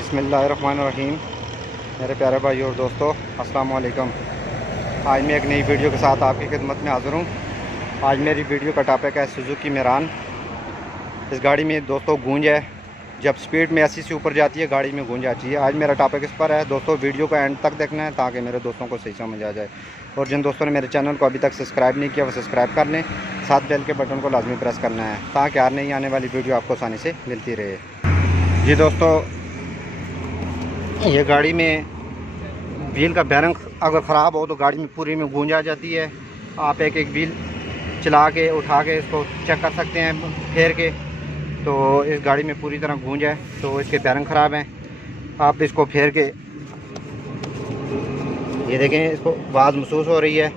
बिस्मिल्लाहिर्रहमानिर्रहीम। मेरे प्यारे भाई और दोस्तों, अस्सलाम वालेकुम। आज मैं एक नई वीडियो के साथ आपकी खिदमत में हाज़िर हूँ। आज मेरी वीडियो का टॉपिक है सुजुकी मेरान। इस गाड़ी में दोस्तों गूंज है, जब स्पीड में 80 से ऊपर जाती है गाड़ी में गूंज आती है। आज मेरा टॉपिक इस पर है दोस्तों, वीडियो को एंड तक देखना है ताकि मेरे दोस्तों को सही समझ आ जाए। और जिन दोस्तों ने मेरे चैनल को अभी तक सब्सक्राइब नहीं किया वो सब्सक्राइब कर लें, साथ बेल के बटन को लाजमी प्रेस करना है ताकि हर नई आने वाली वीडियो आपको आसानी से मिलती रहे। जी दोस्तों, ये गाड़ी में व्हील का बैरिंग अगर ख़राब हो तो गाड़ी में पूरी में गूंज आ जाती है। आप एक एक व्हील चला के उठा के इसको चेक कर सकते हैं फेर के, तो इस गाड़ी में पूरी तरह गूंज है, तो इसके बैरिंग ख़राब हैं। आप इसको फेर के ये देखें, इसको आवाज़ महसूस हो रही है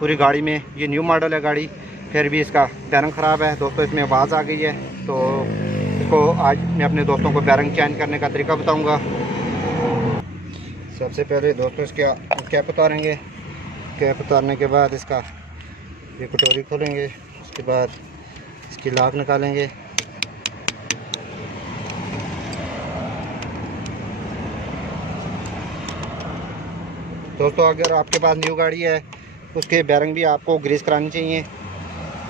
पूरी गाड़ी में। ये न्यू मॉडल है गाड़ी, फिर भी इसका बैरिंग ख़राब है दोस्तों, इसमें आवाज़ आ गई है। तो इसको आज मैं अपने दोस्तों को बैरिंग चेंज करने का तरीका बताऊँगा। सबसे पहले दोस्तों इसका कैप उतारेंगे। कैप उतारने के बाद इसका ये कटोरी खोलेंगे, उसके बाद इसकी लॉक निकालेंगे। दोस्तों अगर आपके पास न्यू गाड़ी है उसके बैरिंग भी आपको ग्रीस करानी चाहिए,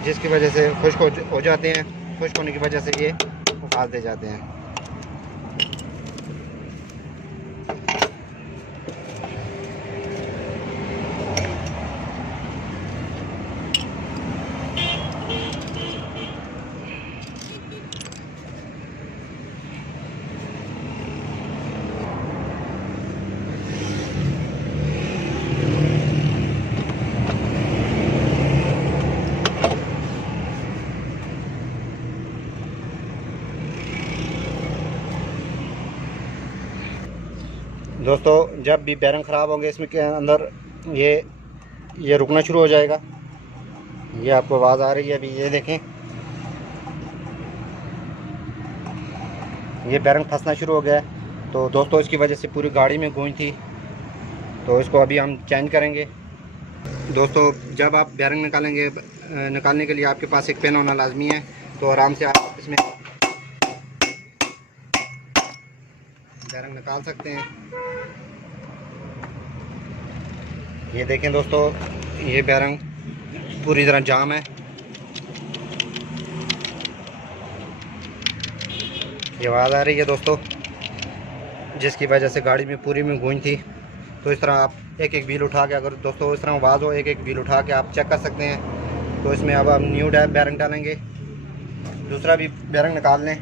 जिसकी वजह से खुश्क हो जाते हैं। खुश्क होने की वजह से ये आवाज़ दे जाते हैं। दोस्तों जब भी बैरिंग ख़राब होंगे इसमें के अंदर ये रुकना शुरू हो जाएगा। ये आपको आवाज़ आ रही है अभी, ये देखें ये बैरिंग फंसना शुरू हो गया है। तो दोस्तों इसकी वजह से पूरी गाड़ी में गूंज थी, तो इसको अभी हम चेंज करेंगे। दोस्तों जब आप बैरिंग निकालेंगे, निकालने के लिए आपके पास एक पेन होना लाजमी है। तो आराम से आप इसमें बैरिंग निकाल सकते हैं। ये देखें दोस्तों, ये बैरिंग पूरी तरह जाम है। ये आवाज़ आ रही है दोस्तों, जिसकी वजह से गाड़ी में पूरी में गूंज थी। तो इस तरह आप एक एक व्हील उठा के, अगर दोस्तों इस तरह आवाज़ हो, एक एक व्हील उठा के आप चेक कर सकते हैं। तो इसमें अब हम न्यू बैरिंग डालेंगे, दूसरा भी बैरिंग निकाल लें।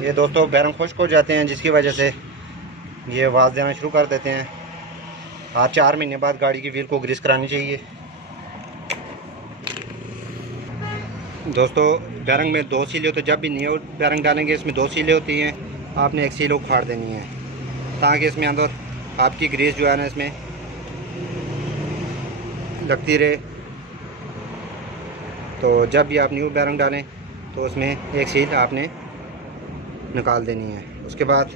ये दोस्तों बैरिंग खुश्क हो जाते हैं, जिसकी वजह से ये आवाज़ देना शुरू कर देते हैं। हर 4 महीने बाद गाड़ी की व्हील को ग्रीस करानी चाहिए। दोस्तों बैरिंग में 2 सीलें होती है, जब भी न्यू बैरिंग डालेंगे इसमें 2 सीलें होती हैं। आपने एक सील उखाड़ देनी है ताकि इसमें अंदर आपकी ग्रीस जो है ना इसमें लगती रहे। तो जब भी आप न्यू बैरिंग डालें तो उसमें एक सील आपने निकाल देनी है। उसके बाद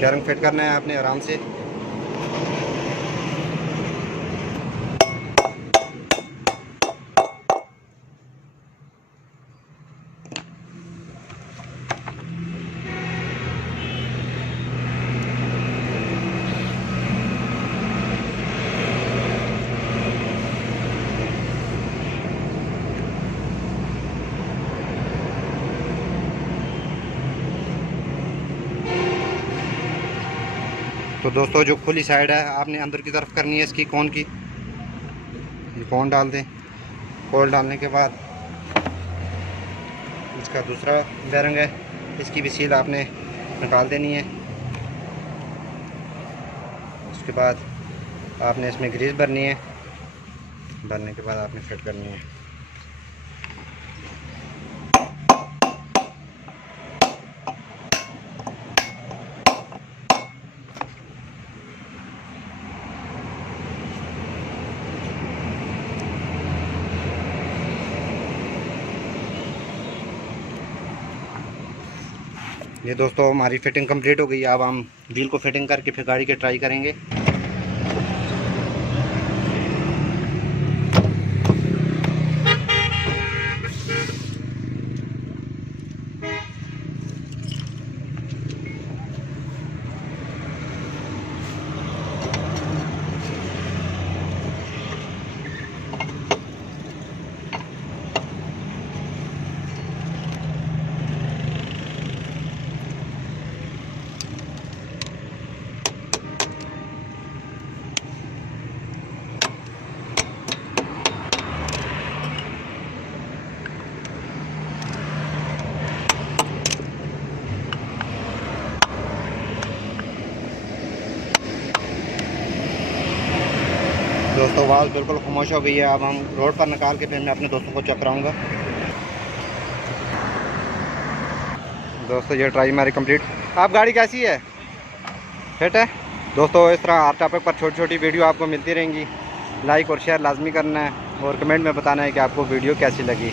बैरिंग फिट करना है आपने आराम से। तो दोस्तों जो खुली साइड है आपने अंदर की तरफ करनी है इसकी कोन की। ये कोन डाल दें। कोन डालने के बाद इसका दूसरा बैरिंग है, इसकी भी सील आपने निकाल देनी है। उसके बाद आपने इसमें ग्रीस भरनी है, भरने के बाद आपने फिट करनी है। ये दोस्तों हमारी फिटिंग कंप्लीट हो गई है। अब हम व्हील को फिटिंग करके फिर गाड़ी के ट्राई करेंगे। दोस्तों आवाज़ बिल्कुल खामोश हो गई है। अब हम रोड पर निकाल के फिर मैं अपने दोस्तों को चेक कराऊंगा। दोस्तों ये ट्राई हमारी कंप्लीट। आप गाड़ी कैसी है, फिट है? दोस्तों इस तरह हर टॉपिक पर छोटी छोटी वीडियो आपको मिलती रहेंगी। लाइक और शेयर लाजमी करना है और कमेंट में बताना है कि आपको वीडियो कैसी लगी।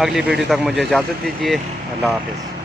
अगली वीडियो तक मुझे इजाज़त दीजिए। अल्लाह हाफ़िज़।